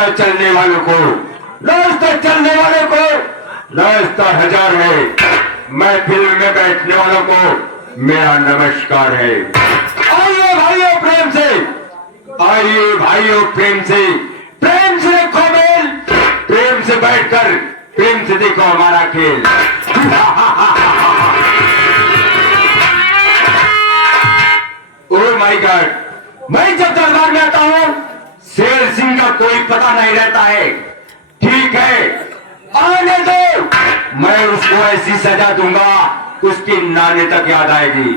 रास्ता चलने वालों को, रास्ता चलने वालों को रास्ता हजार है। मैं फिल्म में बैठने वालों को मेरा नमस्कार है। आइए भाइयों प्रेम से, आइए भाइयों प्रेम से रखो मेल, प्रेम से बैठकर प्रेम से देखो हमारा खेल। ओह माय गॉड, मैं जब दरबार में आता हूं शेर सिंह का कोई पता नहीं रहता है। ठीक है, आने दो, मैं उसको ऐसी सजा दूंगा उसकी नानी तक याद आएगी।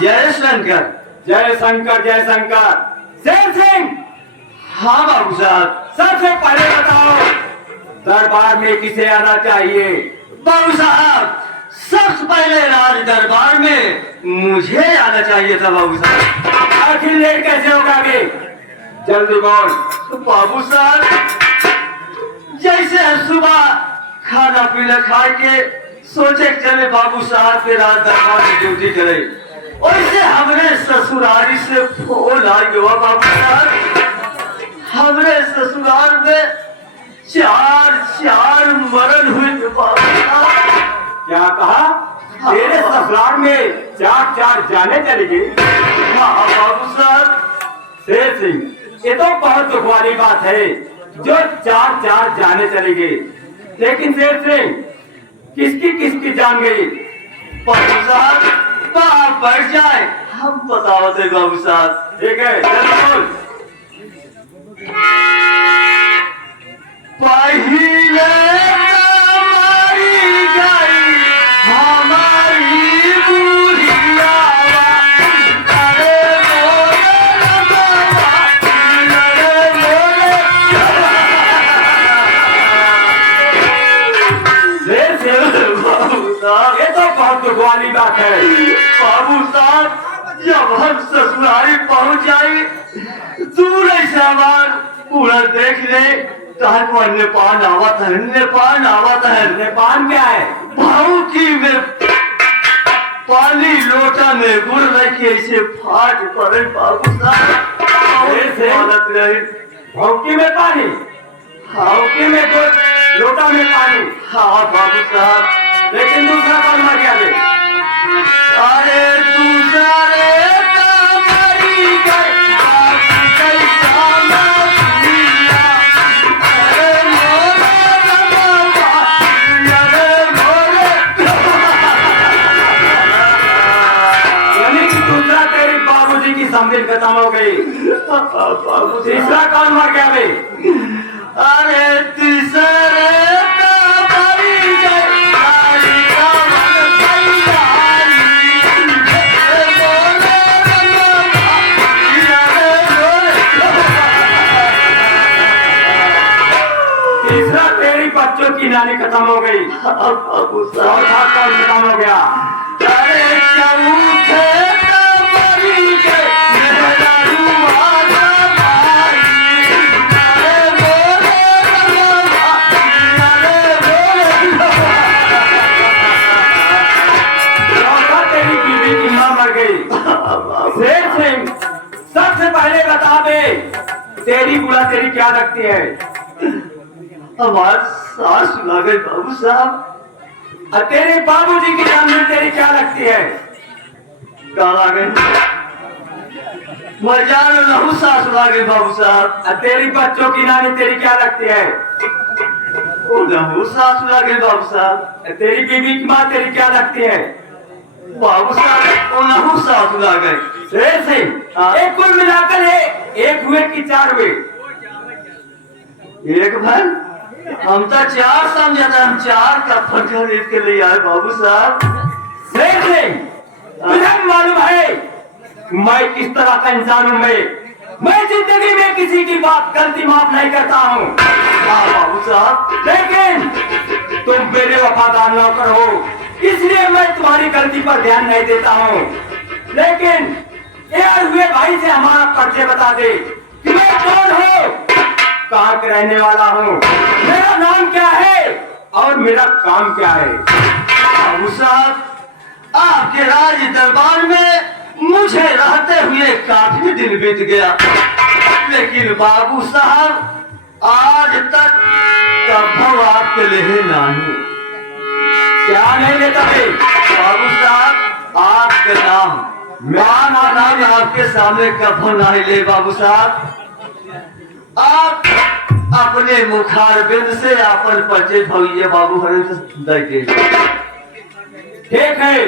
जय शंकर, जय शंकर, जय शंकर। शेर सिंह, हाँ बाबू साहब। सबसे पहले बताओ दरबार में किसे आना चाहिए? बाबू साहब, सबसे पहले राज दरबार में मुझे आना चाहिए था बाबू साहब। आखिर लेट कैसे होगा गे? जल्दी बोल। बाबू साहब, जैसे सुबह खाना पीना खा के सोचे चले बाबू साहब के राज दरबार में ड्यूटी करे, वैसे हमरे ससुरारी से फोन आ गया बाबू साहब। हमरे ससुराल में चार मरण हुए बाबू साहब। क्या कहा? तेरे ससुराल में चार जाने चलेगी? हाँ बाबू साहब। शेर सिंह, ये तो बहुत दुख वाली बात है जो चार जाने चलेगी। लेकिन शेर सिंह, किसकी जान गई? बाबू साहब, बाहर बैठ जाए, हम बताओ बाबू साहब। ठीक है, चल बोल। पहिले हमारी गई हमारी बुढ़िया, अरे बोले बाबा, अरे बोले। बाबू साहब, ये तो बहुत दुख वाली बात है। बाबू साहब, जब हम ससुरारी पहुंच जाए दूर सामान पूरा देख ले, नेपाल आवत है, नेपाल आवत है। नेपाल क्या है? भाऊ की में पानी लोटा में गुड़ रखी ऐसे फाट पड़े बाबू साहब। ऐसे? हालत रही। भौकी में पानी, भौकी में गुड़, लोटा में पानी। हाँ बाबू साहब। लेकिन दूसरा कौन मर गया रे? अरे दूसरे तो मरी गई, समझ खत्म हो गई। बाबू तीसरा कौन मर गया भाई? अरे तीसरे तो मरी गई, तीसरा तेरी बच्चों की नानी खत्म हो गई। बाबू चौथा कौन खत्म हो गया? अरे चौथे शेर सिंह, सबसे पहले बता दे तेरी बुला तेरी क्या लगती है? हमार सास लगे बाबू साहब। और तेरे बाबूजी की नानी तेरी क्या लगती है? काला गए मजान लहू सास लगे बाबू साहब। और तेरी बच्चों की नानी तेरी क्या लगती है? ओ लहू सास लगे बाबू साहब। और तेरी बीवी की माँ तेरी क्या लगती है? बाबू साहब, ओ लहू सास लगे। शेर सिंह, एक कुल मिलाकर है एक हुए कि चार हुए? एक भाई, हम तो चार समझे थे, हम चार कफन खरीद के लिए आए बाबू साहब। शेर सिंह, तुझे मालूम है मैं किस तरह का इंसान हूँ? मैं जिंदगी में किसी की बात गलती माफ नहीं करता हूँ। हाँ बाबू साहब। लेकिन तुम मेरे वफादार नौकर हो, इसलिए मैं तुम्हारी गलती पर ध्यान नहीं देता हूँ। लेकिन यार हुए भाई से हमारा परिचय बता दे कि मैं कौन हूँ, कहाँ के रहने वाला हूँ, मेरा नाम क्या है और मेरा काम क्या है? बाबू साहब, आपके राज दरबार में मुझे रहते हुए काफी दिन बीत गया, लेकिन बाबू साहब आज तक कभी आपके लिए नहीं। क्या नहीं लेता है? बाबू साहब, आपका नाम नाम आपके सामने कभी नहीं ले। बाबू साहब, आप अपने मुखारबिंद से अपन परिचय भविष्य बाबू हरे दे। ठीक है,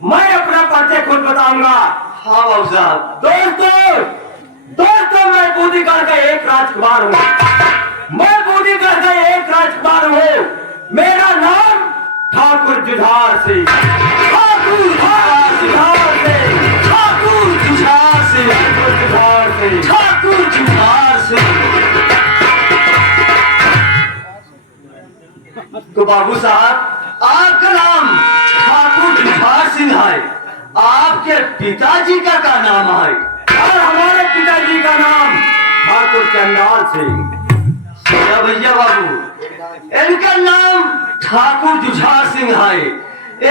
मैं अपना परिचय खुद बताऊंगा। हाँ बाबू साहब। दोस्तों मैं बूंदीगढ़ का एक राजकुमार हूँ। मैं बूंदीगढ़ का एक राजकुमार हूँ। मेरा नाम ठाकुर जुझार सिंह। ठाकुर जुझार सिंह। ठाकुर जुझार सिंह। जुझार सिंह। ठाकुर जुझार सिंह। तो बाबू साहब, आपका नाम ठाकुर जुझार सिंह है, आपके पिताजी का क्या नाम है? और हमारे पिताजी का नाम ठाकुर चंडाल सिंह। सुना भैया बाबू, इनका नाम ठाकुर जुझार सिंह है,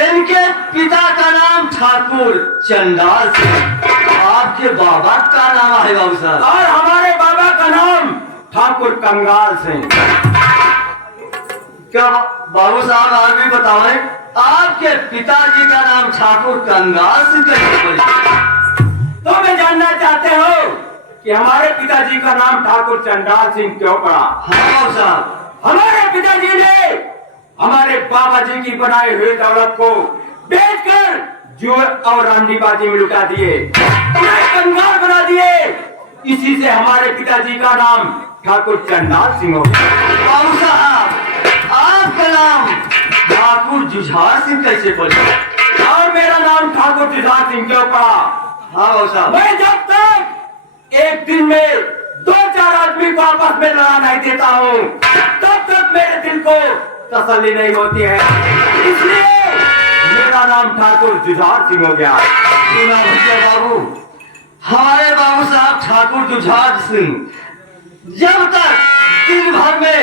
इनके पिता का नाम ठाकुर चंडाल सिंह। आपके बाबा का नाम है बाबू साहब? और हमारे बाबा का नाम ठाकुर कंगाल सिंह। क्या बाबू साहब आप भी बताएं, आपके पिताजी का नाम ठाकुर कंगाल सिंह कैसे पड़ा? तो मैं जानना चाहते हो कि हमारे पिताजी का नाम ठाकुर चंडाल सिंह क्यों पड़ा? हाँ बाबू साहब। हमारे पिताजी ने हमारे बाबा जी की बनाई हुई दौलत को बेचकर जुए और रंडीबाजी में लुटा दिए, उन्हें कंगाल बना दिए। इसी से हमारे पिताजी का नाम ठाकुर चंडाल सिंह हो गया। बाबू साहब, आपका नाम ठाकुर जुझार सिंह कैसे पड़ा? और मेरा नाम ठाकुर जुझार सिंह क्यों पड़ा? हाँ बाबू साहब। मैं जब तक एक दिन में 2-4 आदमी को आपस में लड़ा नहीं देता हूँ, तब तक मेरे दिल को तसल्ली नहीं होती है। इसलिए मेरा नाम ठाकुर जुझार सिंह हो गया। सुना भैया बाबू, हमारे बाबू साहब ठाकुर जुझार सिंह जब तक दिन भर में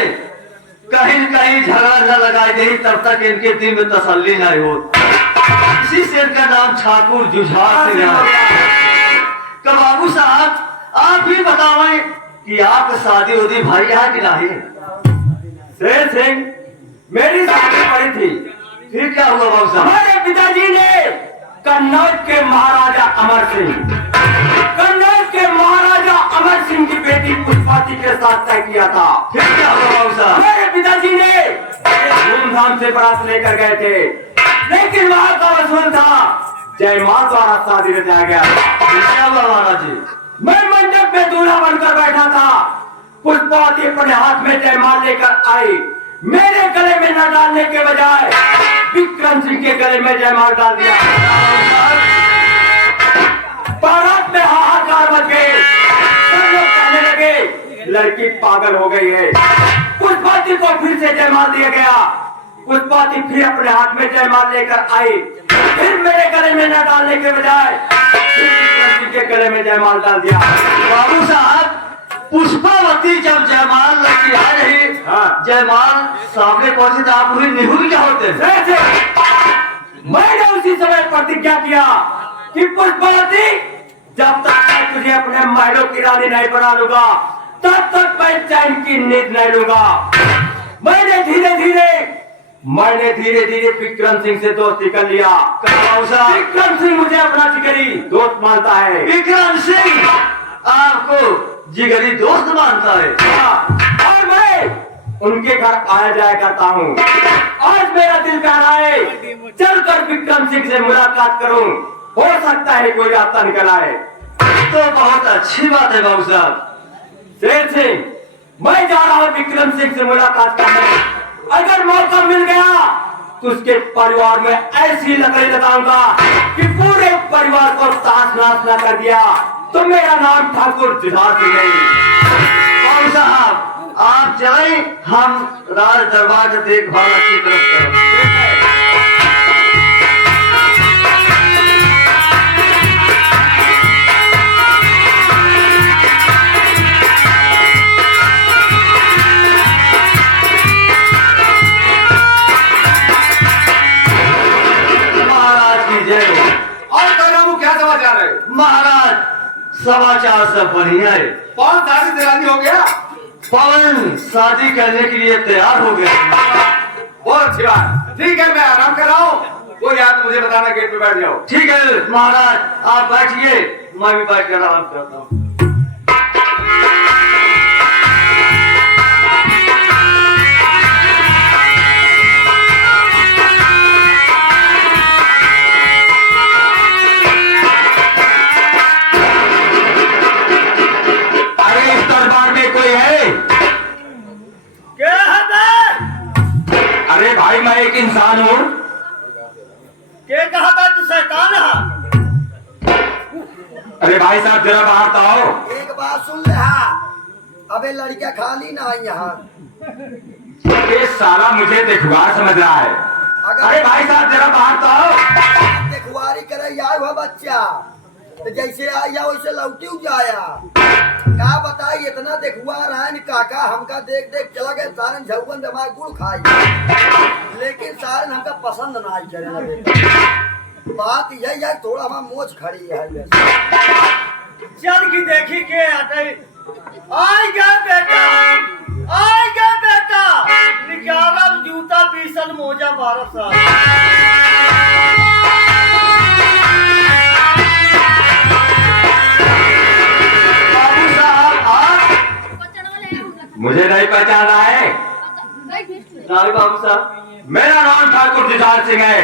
कहीं न कहीं झगड़ा न लगाई दे, तब तक इनके दिल में तसल्ली नहीं हो। इसी से इनका नाम ठाकुर जुझार सिंह है। तो बाबू साहब, आप भी बताएं कि आपकी शादी उदी भाई है कि नहीं? शेर सिंह, मेरी शादी पड़ी थी। फिर क्या हुआ बाबू साहब? हमारे पिताजी ने कन्नौज के महाराजा अमर सिंह की बेटी पुष्पावती के साथ तय किया था। फिर क्या हुआ बाबू साहब? मेरे पिताजी ने धूमधाम से बारात लेकर गए थे, लेकिन वहां का वसूल था जयमाल द्वारा शादी रचाया गया। क्या हुआ महाराज जी? मैं मंडप में दूल्हा बनकर बैठा था, पुष्पावती अपने हाथ में जयमाल लेकर आई। मेरे गले में न डालने के बजाय विक्रम सिंह के गले में जयमाल डाल दिया। बारात में हाहाकार मच गए, सब लोग कहने लगे लड़की पागल हो गई है। पुष्पावती को फिर से जयमाल दिया गया। पुष्पावती फिर अपने हाथ में जयमाल लेकर आई, फिर मेरे गले में न डालने के बजाय विक्रम सिंह के गले में जयमाल डाल दिया। बाबू साहब, पुष्पावती जब जयमाल लड़की आ रही, हाँ। जयमाल सामने पहुंचे तो आप हुई निहुर क्या होते? मैंने उसी समय प्रतिज्ञा किया कि पुष्पावती, जब तक मैं तुझे अपने महलों की रानी नहीं बना लूंगा, तब तक मैं चैन की नींद नहीं लूंगा। मैंने धीरे धीरे विक्रम सिंह से दोस्ती कर लिया। विक्रम सिंह मुझे अपना जिगरी दोस्त मानता है। विक्रम सिंह आपको जिगरी दोस्त मानता है? हाँ, और मैं उनके घर आया जाया करता हूँ। आज मेरा दिल कह रहा है चलकर विक्रम सिंह से मुलाकात करूँ, हो सकता है कोई रास्ता निकल आए। तो बहुत अच्छी बात है बाबू साहब। शेर सिंह, मैं जा रहा हूँ विक्रम सिंह से मुलाकात करने। अगर मौका मिल गया तो उसके परिवार में ऐसी लकड़ी लगाऊंगा कि पूरे परिवार को ताश नाश न कर दिया तो मेरा नाम ठाकुर जुझार सिंह नहीं। बाबू साहब, आप चले, हम राज दरबार का देखभाल अच्छी तरफ करें। समाचार सब बढ़िया है। कौन शादी दिलानी हो गया? पवन शादी करने के लिए तैयार हो गया। बहुत अच्छी बात। ठीक है, मैं आराम कर रहा हूँ। कोई याद मुझे बताना, गेट पे बैठ जाओ। ठीक है महाराज, आप बैठिए, मैं भी बैठ कर आराम करता हूँ। अरे इस दरबार में कोई है? क्या है? अरे भाई, मैं एक इंसान हूँ। क्या कहा था तू शैतान है? अरे भाई साहब, जरा बाहर तो आओ। एक बात सुन ले, हाँ अबे लड़का खाली ना आई यहाँ। ये साला मुझे देखुआ समझ रहा है। अरे भाई साहब, जरा बाहर तो आओ। देखुआरी करे आया हुआ बच्चा, तो जैसे आया वैसे लौटी जाया। क्या बताई, इतना देखुआ रहा है काका, हमका देख देख चला गया सारन झगवन दमाग गुड़ खाई, लेकिन सारन हमका पसंद ना आई करे लगे। बात यही है, थोड़ा हमारा मोच खड़ी है। चल की देखी के हटे। आई गया बेटा, आई गया बेटा, निकाला जूता पीसल मोजा 12 साल। बाबू साहब आप मुझे नहीं पहचाना है? नहीं बाबू साहब, मेरा नाम ठाकुर जुझार सिंह है।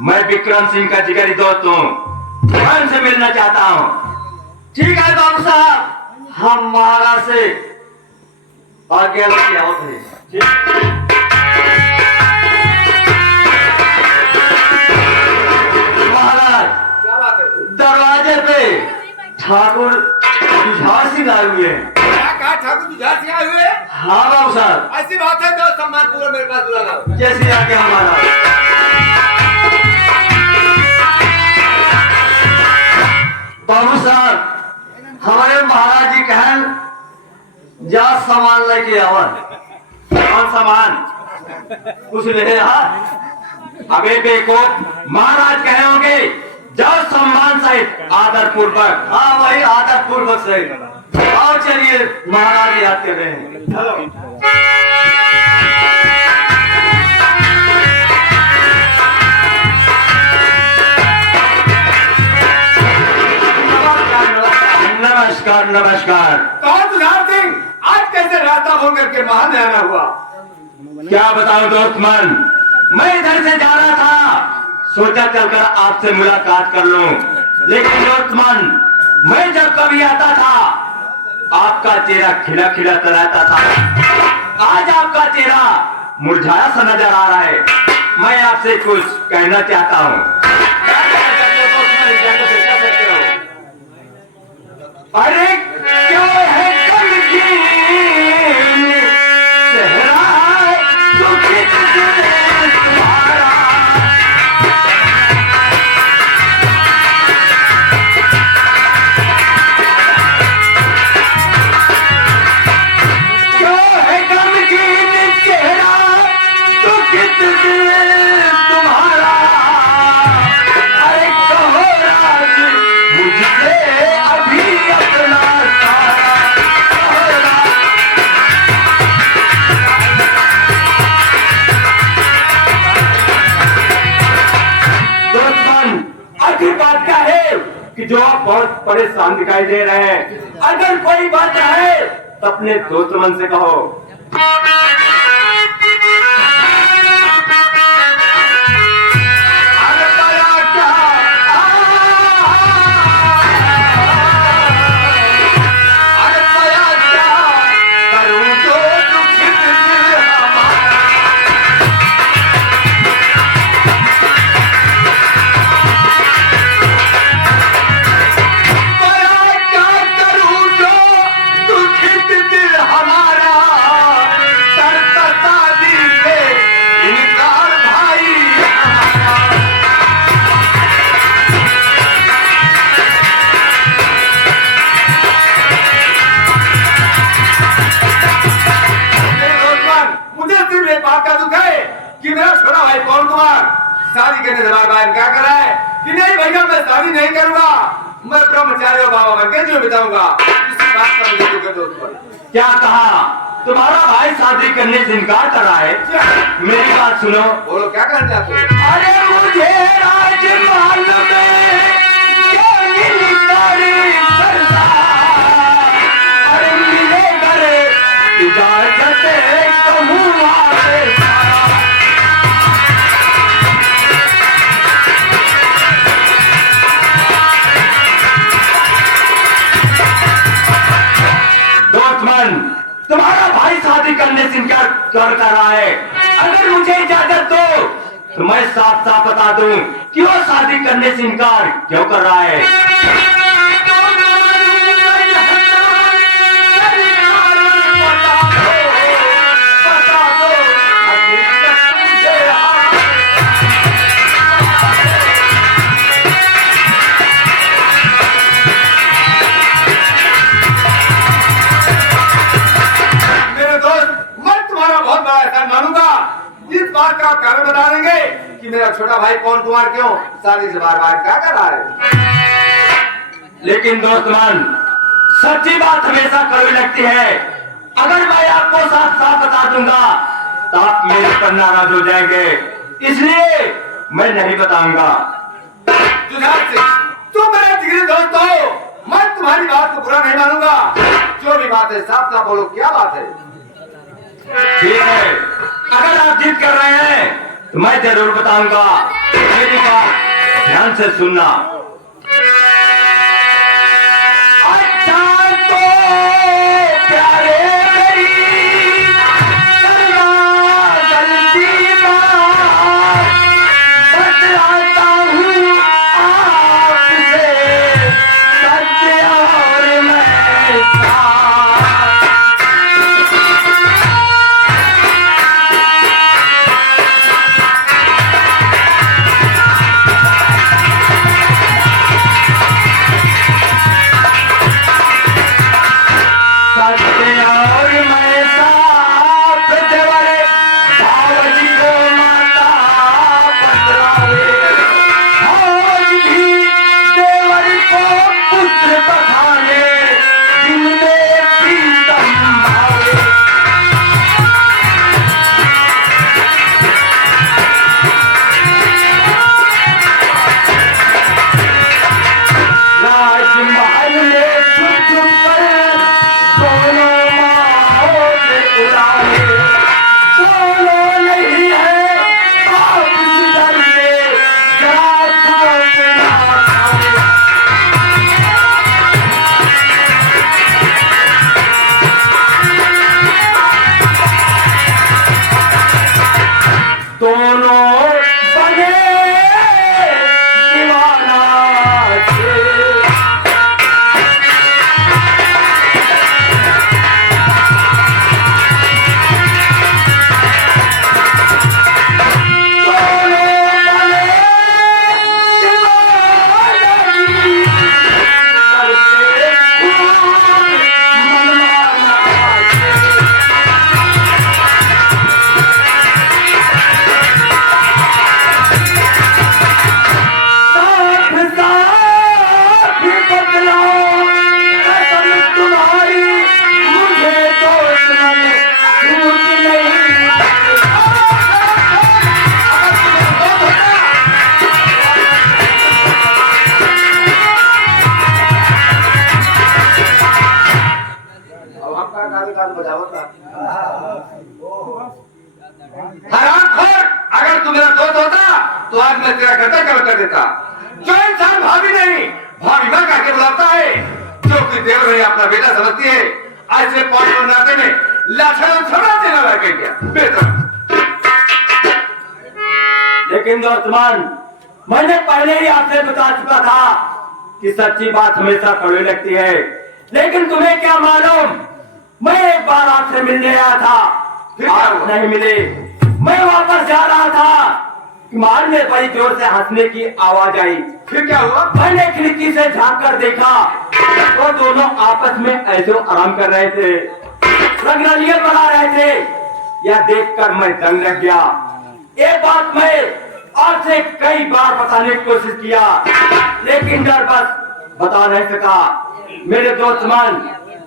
मैं विक्रम सिंह का जिगरी दोस्त हूँ। मैं उनसे मिलना चाहता हूँ। ठीक है बाबू साहब, हम महाराज से आज्ञा लेके आओ थे। महाराज, क्या बात है? दरवाजे पे ठाकुर जुझार सिंह आए हुए हैं। क्या कहा? ठाकुर जुझार सिंह आए हुए? हाँ बाबू साहब, ऐसी बात है तो सम्मान पूर्वक मेरे पास बुला लाओ। जैसे आके हमारा बाबू साहब, हमारे महाराज जी कहन जा सामान लेके आवन। कौन सामान? कुछ ले आ। अबे बेको, महाराज कहे होंगे जाओ सम्मान सहित आदर पूर्वक। हाँ वही आदर पूर्वक से। आओ चलिए, महाराज याद कर रहे हैं। चलो। नमस्कार नमस्कार। कौन जुझार सिंह? आज कैसे रास्ता भूल करके महान आना हुआ? क्या बताऊं दोस्त मन, मैं इधर से जा रहा था, सोचा चलकर आपसे मुलाकात कर लूं। लेकिन दोस्त मन, मैं जब कभी आता था आपका चेहरा खिला खिला सा रहता था। आज आपका चेहरा मुरझाया सा नजर आ रहा है। मैं आपसे कुछ कहना चाहता हूँ। अरे क्यों है गमगीन चेहरा दुखित दिल तुम्हारा। क्यों है गमगीन चेहरा दुखित दिल तुम्हारा। अरे कहो राज मुझसे अभी अपना सारा। कहो राज। दोस्तन, आखिर बात क्या है कि जो आप बहुत परेशान दिखाई दे रहे हैं? अगर कोई बात है तो अपने दोस्त मन से कहो। अरे बड़ा क्या? अरे बड़ा क्या करूं जो दुखित दिल हमारा। बड़ा क्या करूं जो दुखित दिल हमारा। करता शादी से इनकार भाई हमारा। मुझे सिर्फ एक बात का दुख है कि मेरा छोटा भाई पवन कुमार शादी करने से बार बार इनकार कर रहा है कि नहीं भैया मैं शादी नहीं करूंगा। मैं ब्रह्मचारी और बाबा बन के जीवन बिताऊंगा। इसी बात का मुझे दुख है दोस्त पर। क्या कहा? तुम्हारा भाई शादी करने से इनकार कर रहा है? मेरी बात सुनो। बोलो क्या कहना चाहते हो? अरे मुझे राजमहल में क्या मिलकर करता, अरे मिलेगा रे इजाजत कहूँगा तेरा। तुम्हारा भाई शादी करने से इनकार कर रहा है। अगर मुझे इजाजत दो तो मैं साफ साफ बता दूं कि वो शादी करने से इनकार क्यों कर रहा है। इस बात का आप कारण बता देंगे कि मेरा छोटा भाई कौन कुमार क्यों शादी से बार-बार क्या कर रहा है? लेकिन दोस्तमान, सच्ची बात हमेशा कड़वी लगती है। अगर मैं आपको साफ साफ बता दूंगा तो आप मेरे पर नाराज हो जाएंगे, इसलिए मैं नहीं बताऊंगा। तुम मेरे जिगरी दोस्त हो, मैं तुम्हारी बात को बुरा नहीं मानूंगा। जो भी बात है साफ साफ बोलो, क्या बात है? ठीक है, अगर आप जिद कर रहे हैं तो मैं जरूर बताऊंगा। मेरी बात ध्यान से सुनना। अच्छा तो प्यारे मेरी करना गलती बात, बतलाता हूँ आपसे सच और मैं हरामखोर, अगर तू मेरा दोस्त होता तो आज मैं तेरा गर्दन कवर कर देता। जो इंसान भाभी नहीं भाभी मां कह के बुलाता है, जो कि देवर नहीं अपना बेटा समझती है, ऐसे पौष बनाते में लाठियां थोड़ा देना लग गया बेहतर। लेकिन दोस्तमान, मैंने पहले ही आपसे बता चुका था कि सच्ची बात हमेशा कड़वी लगती है। लेकिन तुम्हें क्या मालूम, मैं एक बार आपसे मिलने आया था, आप नहीं मिले। मैं वापस जा रहा था, मार में बड़ी जोर से हंसने की आवाज आई। फिर क्या हुआ? मैंने खिड़की से झांक कर देखा तो दोनों आपस में ऐसे आराम कर रहे थे, रंगरलियन बना रहे थे। यह देखकर मैं दंग रह गया। ये बात मैं आपसे कई बार बताने की कोशिश किया, लेकिन डर बस बता नहीं सका। मेरे दोस्त मान,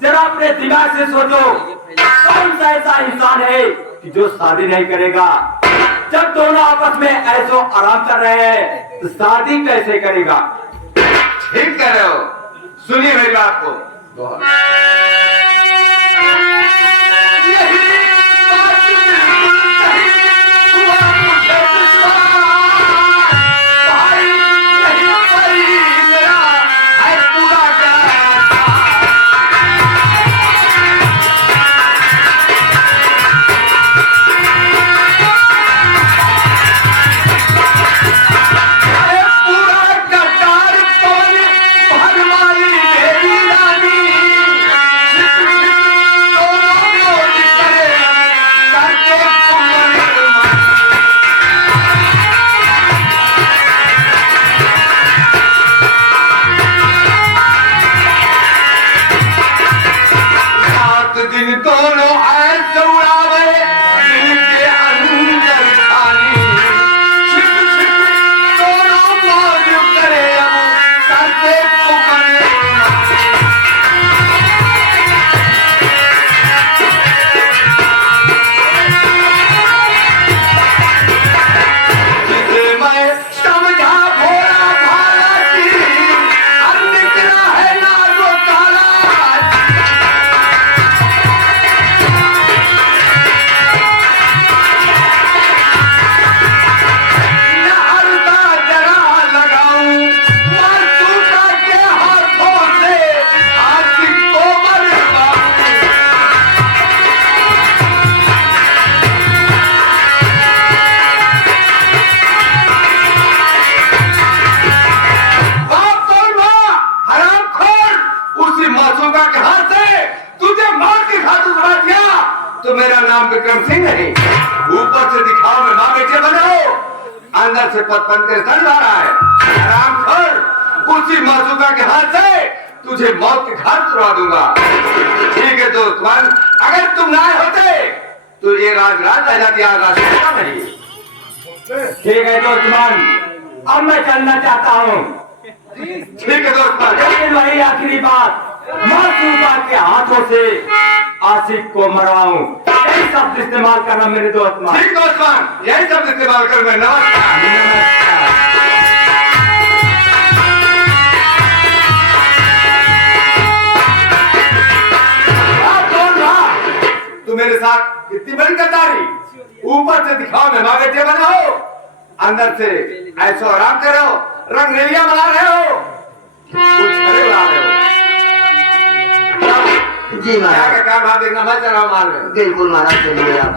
जरा अपने दिमाग से सोचो, कौन सा ऐसा इंसान है कि जो शादी नहीं करेगा? जब दोनों आपस में ऐसो आराम कर रहे हैं तो शादी कैसे करेगा? ठीक कह रहे हो। सुनिए मेरी बात को। यही बात बिल्कुल सही हुआ मुझे विश्वास। भाई नहीं सही मेरा है पूरा गैर। अरे पूरा गद्दार कौन भरमाई मेरी रानी। छिप छिप दोनों मोज करे करके कुंवर। रात दिन दोनों ऐसे उड़ावे दिल के अंदर खानी। छिप छिप दोनों मौज करे अब करते कुंवर। जिसे मैं समझा भोला भाला की अब निकला है ना वो काला। नारदा जरा लगाऊं मासूका के हाथों से आशिक को मरवाऊं। बाप कौन हुआ? हरामखोर! उसी मासूका के हाथ से तुझे मौत की खातिर उड़ा दिया तो मेरा नाम विक्रम सिंह नहीं। ऊपर से दिखाओ में माँ बेटे बनो, अंदर से पद के सर जा रहा है। हरामखोर! उसी मासूका के हाथ से तुझे मौत के घाट उड़ा दूंगा। ठीक है दोस्त वन, अगर तुम ना आए होते तो ये राज रह जाती। आज राज होता नहीं। ठीक है दोस्त मान, अब मैं चलना चाहता हूँ, ठीक है दोस्त वन। लेकिन वही आखिरी बात, मासूका के हाथों से आशिक को मरवाऊं। यही शब्द इस्तेमाल करना मेरे दोस्त मान। ठीक दोस्तमान, यही शब्द इस्तेमाल कर। मैं नमस्कार। आप कौन रहा? तू मेरे साथ इतनी बड़ी गद्दारी। ऊपर से दिखाओ में माँ बेटे बने हो, अंदर से ऐसो आराम कर रहे हो, रंगरेलियां बना रहे हो, कुछ खड़े उड़ा रहे हो। जी क्या महाराज, क्या काम आप देखना मत चलाओ मार रहे हो। बिल्कुल महाराज, चलिए आप।